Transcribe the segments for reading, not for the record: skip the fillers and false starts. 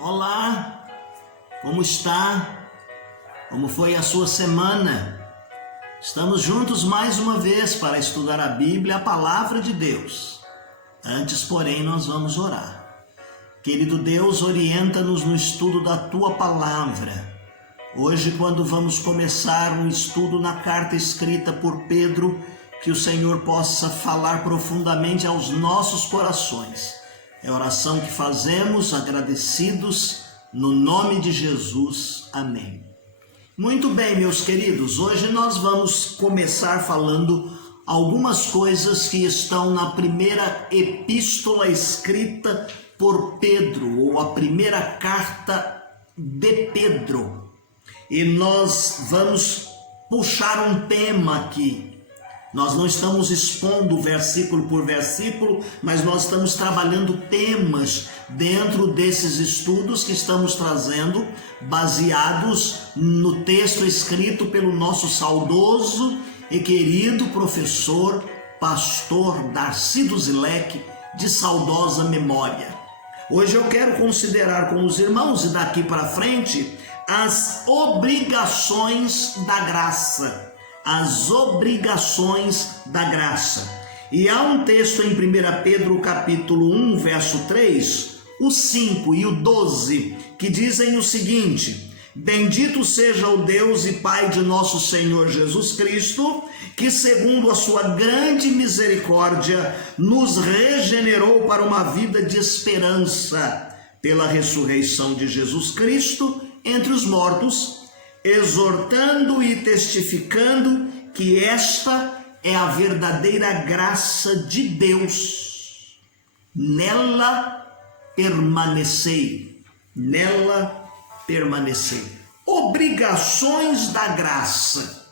Olá, como está? Como foi a sua semana? Estamos juntos mais uma vez para estudar a Bíblia, a Palavra de Deus. Antes, porém, nós vamos orar. Querido Deus, orienta-nos no estudo da Tua Palavra. Hoje, quando vamos começar um estudo na carta escrita por Pedro, que o Senhor possa falar profundamente aos nossos corações. É a oração que fazemos, agradecidos, no nome de Jesus. Amém. Muito bem, meus queridos, hoje nós vamos começar falando algumas coisas que estão na primeira epístola escrita por Pedro, ou a primeira carta de Pedro. E nós vamos puxar um tema aqui. Nós não estamos expondo versículo por versículo, mas nós estamos trabalhando temas dentro desses estudos que estamos trazendo, baseados no texto escrito pelo nosso saudoso e querido professor, pastor Darcy Duzilek, de saudosa memória. Hoje eu quero considerar com os irmãos, e daqui para frente, as obrigações da graça. As obrigações da graça. E há um texto em 1 Pedro capítulo 1, verso 3, o 5 e o 12, que dizem o seguinte: Bendito seja o Deus e Pai de nosso Senhor Jesus Cristo, que segundo a sua grande misericórdia nos regenerou para uma vida de esperança pela ressurreição de Jesus Cristo entre os mortos, exortando e testificando que esta é a verdadeira graça de Deus. Nela permanecei. Nela permanecei. Obrigações da graça.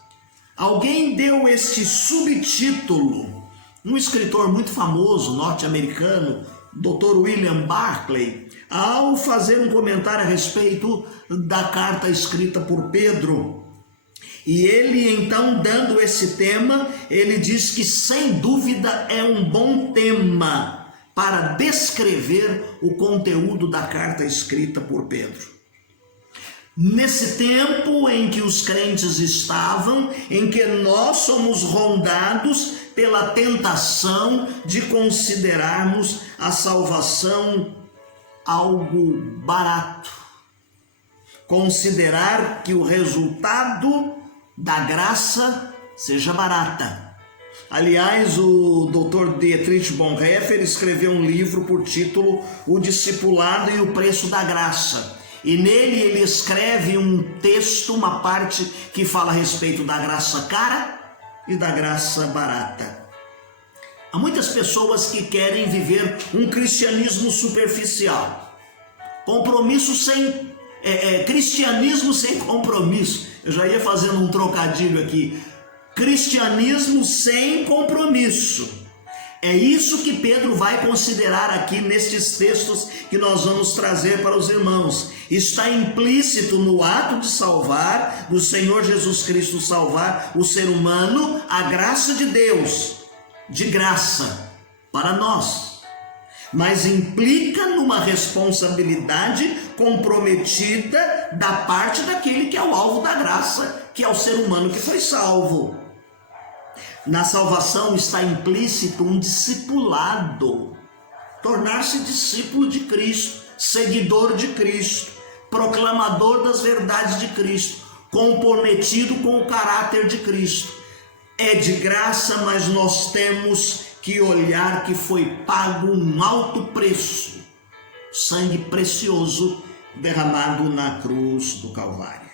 Alguém deu este subtítulo. Um escritor muito famoso, norte-americano, Dr. William Barclay, ao fazer um comentário a respeito da carta escrita por Pedro. E ele, então, dando esse tema, ele diz que, sem dúvida, é um bom tema para descrever o conteúdo da carta escrita por Pedro. Nesse tempo em que os crentes estavam, em que nós somos rondados pela tentação de considerarmos a salvação algo barato, considerar que o resultado da graça seja barata. Aliás, o Dr. Dietrich Bonhoeffer escreveu um livro por título O Discipulado e o Preço da Graça. E nele ele escreve um texto, uma parte que fala a respeito da graça cara e da graça barata. Há muitas pessoas que querem viver um cristianismo superficial. Cristianismo sem compromisso. Eu já ia fazendo um trocadilho aqui. Cristianismo sem compromisso. É isso que Pedro vai considerar aqui nestes textos que nós vamos trazer para os irmãos. Está implícito no ato de salvar, do Senhor Jesus Cristo salvar o ser humano, a graça de Deus, de graça, para nós. Mas implica numa responsabilidade comprometida da parte daquele que é o alvo da graça, que é o ser humano que foi salvo. Na salvação está implícito um discipulado, tornar-se discípulo de Cristo, seguidor de Cristo, proclamador das verdades de Cristo, comprometido com o caráter de Cristo. É de graça, mas nós temos que olhar que foi pago um alto preço, sangue precioso derramado na cruz do Calvário.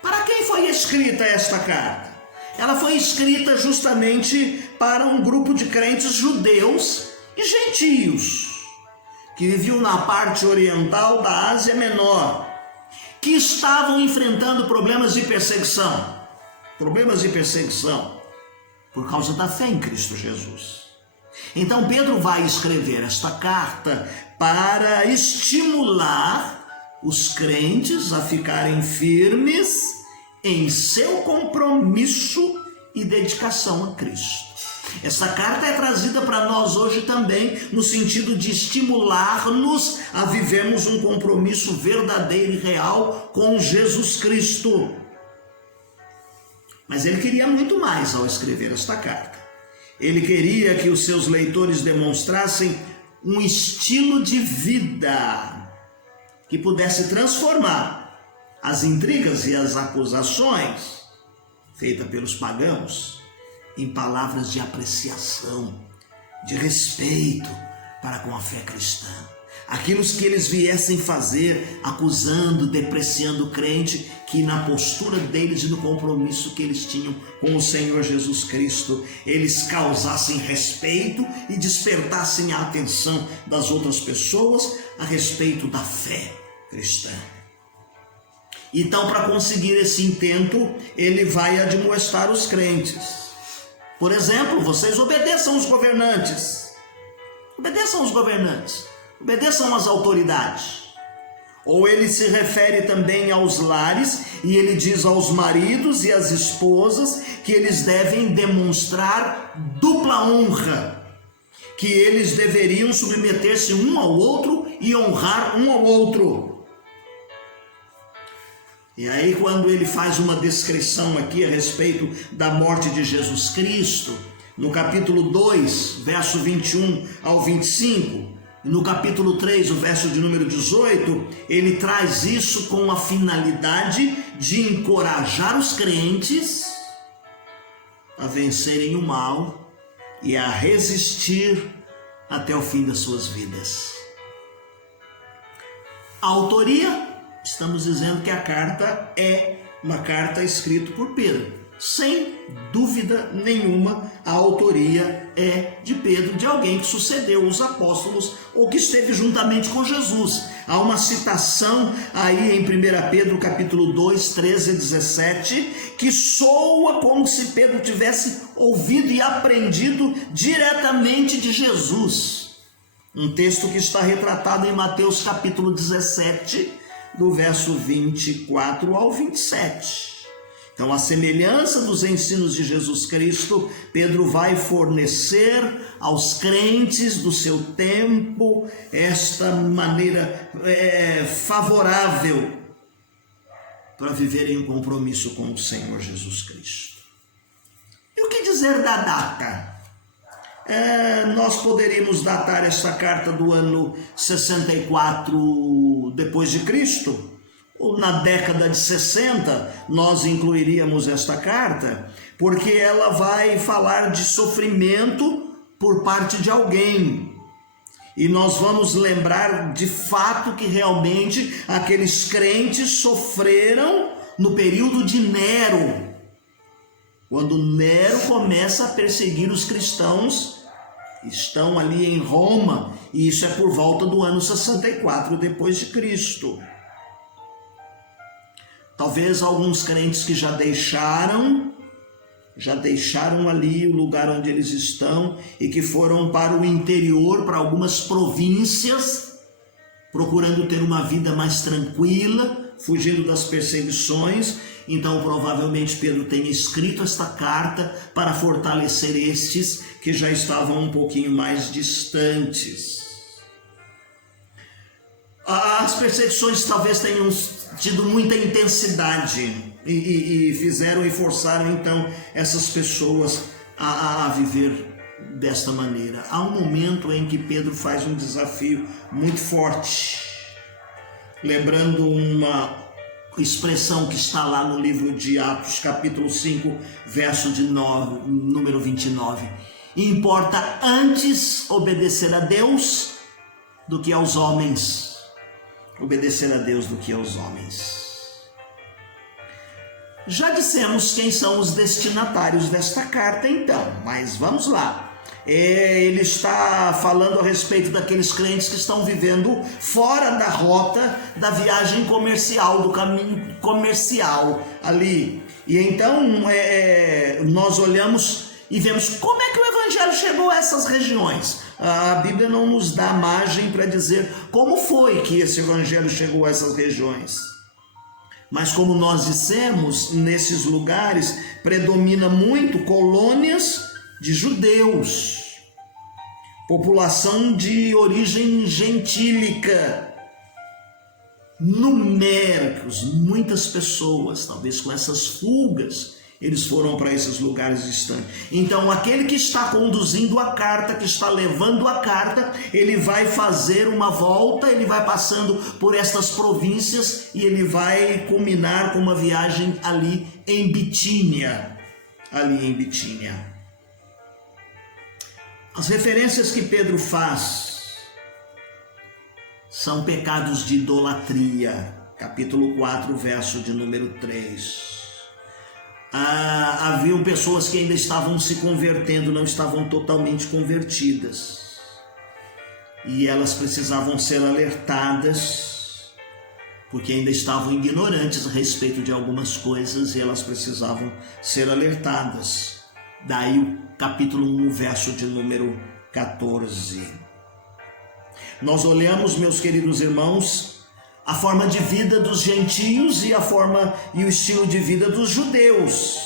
Para quem foi escrita esta carta? Ela foi escrita justamente para um grupo de crentes judeus e gentios, que viviam na parte oriental da Ásia Menor, que estavam enfrentando problemas de perseguição por causa da fé em Cristo Jesus. Então Pedro vai escrever esta carta para estimular os crentes a ficarem firmes em seu compromisso e dedicação a Cristo. Essa carta é trazida para nós hoje também no sentido de estimular-nos a vivermos um compromisso verdadeiro e real com Jesus Cristo. Mas ele queria muito mais ao escrever esta carta. Ele queria que os seus leitores demonstrassem um estilo de vida que pudesse transformar as intrigas e as acusações feitas pelos pagãos em palavras de apreciação, de respeito para com a fé cristã. Aquilo que eles viessem fazer, acusando, depreciando o crente, que na postura deles e no compromisso que eles tinham com o Senhor Jesus Cristo, eles causassem respeito e despertassem a atenção das outras pessoas a respeito da fé cristã. Então, para conseguir esse intento, ele vai admoestar os crentes. Por exemplo, vocês obedeçam os governantes. Obedeçam os governantes. Obedeçam às autoridades. Ou ele se refere também aos lares e ele diz aos maridos e às esposas que eles devem demonstrar dupla honra, que eles deveriam submeter-se um ao outro e honrar um ao outro. E aí, quando ele faz uma descrição aqui a respeito da morte de Jesus Cristo, no capítulo 2, verso 21 ao 25, no capítulo 3, o verso de número 18, ele traz isso com a finalidade de encorajar os crentes a vencerem o mal e a resistir até o fim das suas vidas. A autoria, estamos dizendo que a carta é uma carta escrita por Pedro. Sem dúvida nenhuma, a autoria é de Pedro, de alguém que sucedeu os apóstolos ou que esteve juntamente com Jesus. Há uma citação aí em 1 Pedro capítulo 2, 13 e 17, que soa como se Pedro tivesse ouvido e aprendido diretamente de Jesus. Um texto que está retratado em Mateus capítulo 17, do verso 24 ao 27. Então, a semelhança dos ensinos de Jesus Cristo, Pedro vai fornecer aos crentes do seu tempo esta maneira favorável para viverem um compromisso com o Senhor Jesus Cristo. E o que dizer da data? Nós poderíamos datar esta carta do ano 64 depois de Cristo, ou na década de 60, nós incluiríamos esta carta, porque ela vai falar de sofrimento por parte de alguém. E nós vamos lembrar de fato que realmente aqueles crentes sofreram no período de Nero, quando Nero começa a perseguir os cristãos que estão ali em Roma, e isso é por volta do ano 64 depois de Cristo. Talvez alguns crentes que já deixaram ali o lugar onde eles estão e que foram para o interior, para algumas províncias, procurando ter uma vida mais tranquila, fugindo das perseguições. Então, provavelmente, Pedro tenha escrito esta carta para fortalecer estes que já estavam um pouquinho mais distantes. As perseguições talvez tenham tido muita intensidade e fizeram e forçaram então essas pessoas a viver desta maneira. Há um momento em que Pedro faz um desafio muito forte, lembrando uma expressão que está lá no livro de Atos, capítulo 5, verso de número 29. Importa antes obedecer a Deus do que aos homens. Obedecer a Deus do que aos homens. Já dissemos quem são os destinatários desta carta então, mas vamos lá. Ele está falando a respeito daqueles crentes que estão vivendo fora da rota da viagem comercial, do caminho comercial ali. E então nós olhamos e vemos como é que o evangelho chegou a essas regiões. A Bíblia não nos dá margem para dizer como foi que esse evangelho chegou a essas regiões. Mas como nós dissemos, nesses lugares predomina muito colônias de judeus, população de origem gentílica, numéricos, muitas pessoas, talvez com essas fugas, eles foram para esses lugares distantes. Então, aquele que está conduzindo a carta, que está levando a carta, ele vai fazer uma volta, ele vai passando por estas províncias e ele vai culminar com uma viagem ali em Bitínia. As referências que Pedro faz são pecados de idolatria, capítulo 4, verso de número 3. Haviam pessoas que ainda estavam se convertendo, não estavam totalmente convertidas, e elas precisavam ser alertadas, porque ainda estavam ignorantes a respeito de algumas coisas, e elas precisavam ser alertadas. Daí o capítulo 1, verso de número 14. Nós olhamos, meus queridos irmãos, a forma de vida dos gentios e a forma e o estilo de vida dos judeus.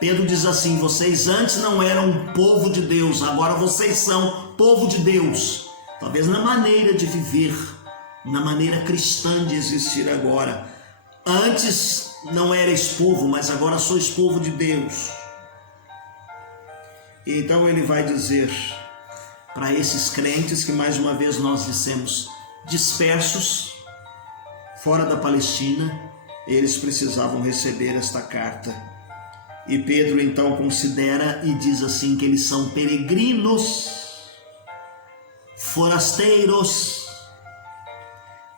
Pedro diz assim: vocês antes não eram povo de Deus, agora vocês são povo de Deus. Talvez na maneira de viver, na maneira cristã de existir agora. Antes não erais povo, mas agora sois povo de Deus. Então ele vai dizer para esses crentes que, mais uma vez nós dissemos, dispersos fora da Palestina, eles precisavam receber esta carta. E Pedro então considera e diz assim que eles são peregrinos, forasteiros,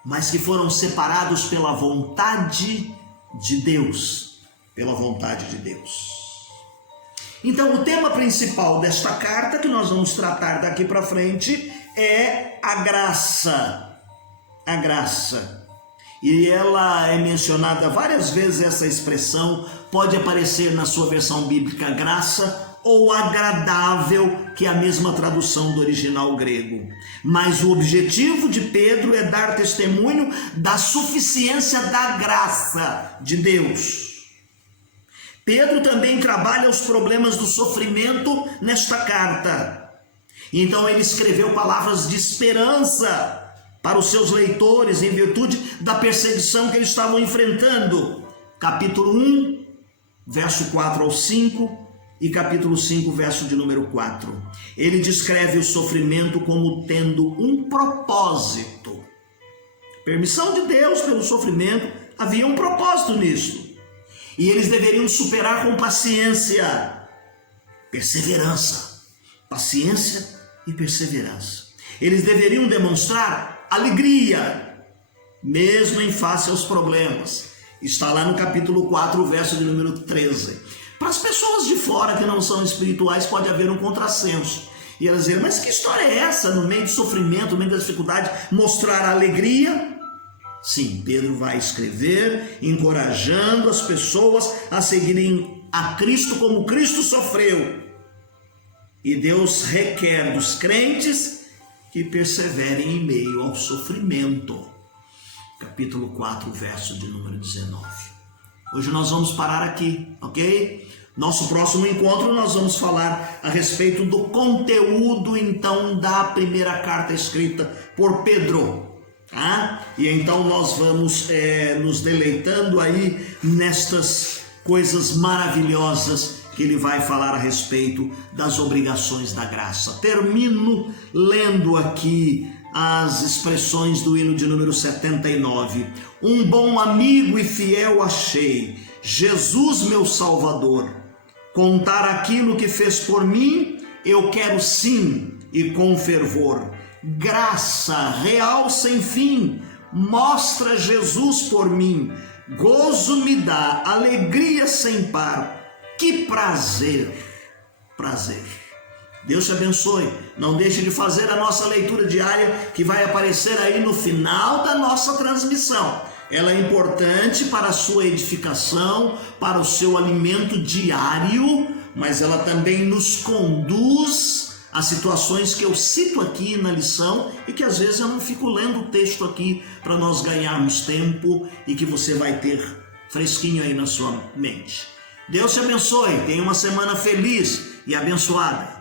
mas que foram separados pela vontade de Deus, Então o tema principal desta carta que nós vamos tratar daqui para frente é a graça. A graça. E ela é mencionada várias vezes, essa expressão pode aparecer na sua versão bíblica graça ou agradável, que é a mesma tradução do original grego. Mas o objetivo de Pedro é dar testemunho da suficiência da graça de Deus. Pedro também trabalha os problemas do sofrimento nesta carta. Então ele escreveu palavras de esperança para os seus leitores em virtude da perseguição que eles estavam enfrentando. Capítulo 1, verso 4 ao 5 e capítulo 5, verso de número 4. Ele descreve o sofrimento como tendo um propósito. Permissão de Deus pelo sofrimento, havia um propósito nisso. E eles deveriam superar com paciência, perseverança, paciência e perseverança. Eles deveriam demonstrar alegria, mesmo em face aos problemas. Está lá no capítulo 4, verso de número 13. Para as pessoas de fora que não são espirituais, pode haver um contrassenso. E elas dizem, mas que história é essa? No meio do sofrimento, no meio da dificuldade, mostrar alegria? Sim, Pedro vai escrever, encorajando as pessoas a seguirem a Cristo como Cristo sofreu. E Deus requer dos crentes que perseverem em meio ao sofrimento. Capítulo 4, verso de número 19. Hoje nós vamos parar aqui, ok? Nosso próximo encontro nós vamos falar a respeito do conteúdo, então, da primeira carta escrita por Pedro. Tá? E então nós vamos nos deleitando aí nestas coisas maravilhosas que ele vai falar a respeito das obrigações da graça. Termino lendo aqui as expressões do hino de número 79. Um bom amigo e fiel achei, Jesus meu Salvador. Contar aquilo que fez por mim, eu quero sim e com fervor. Graça real sem fim, mostra Jesus por mim. Gozo me dá, alegria sem par. Que prazer, prazer. Deus te abençoe. Não deixe de fazer a nossa leitura diária que vai aparecer aí no final da nossa transmissão. Ela é importante para a sua edificação, para o seu alimento diário, mas ela também nos conduz a situações que eu cito aqui na lição e que às vezes eu não fico lendo o texto aqui para nós ganharmos tempo e que você vai ter fresquinho aí na sua mente. Deus te abençoe. Tenha uma semana feliz e abençoada.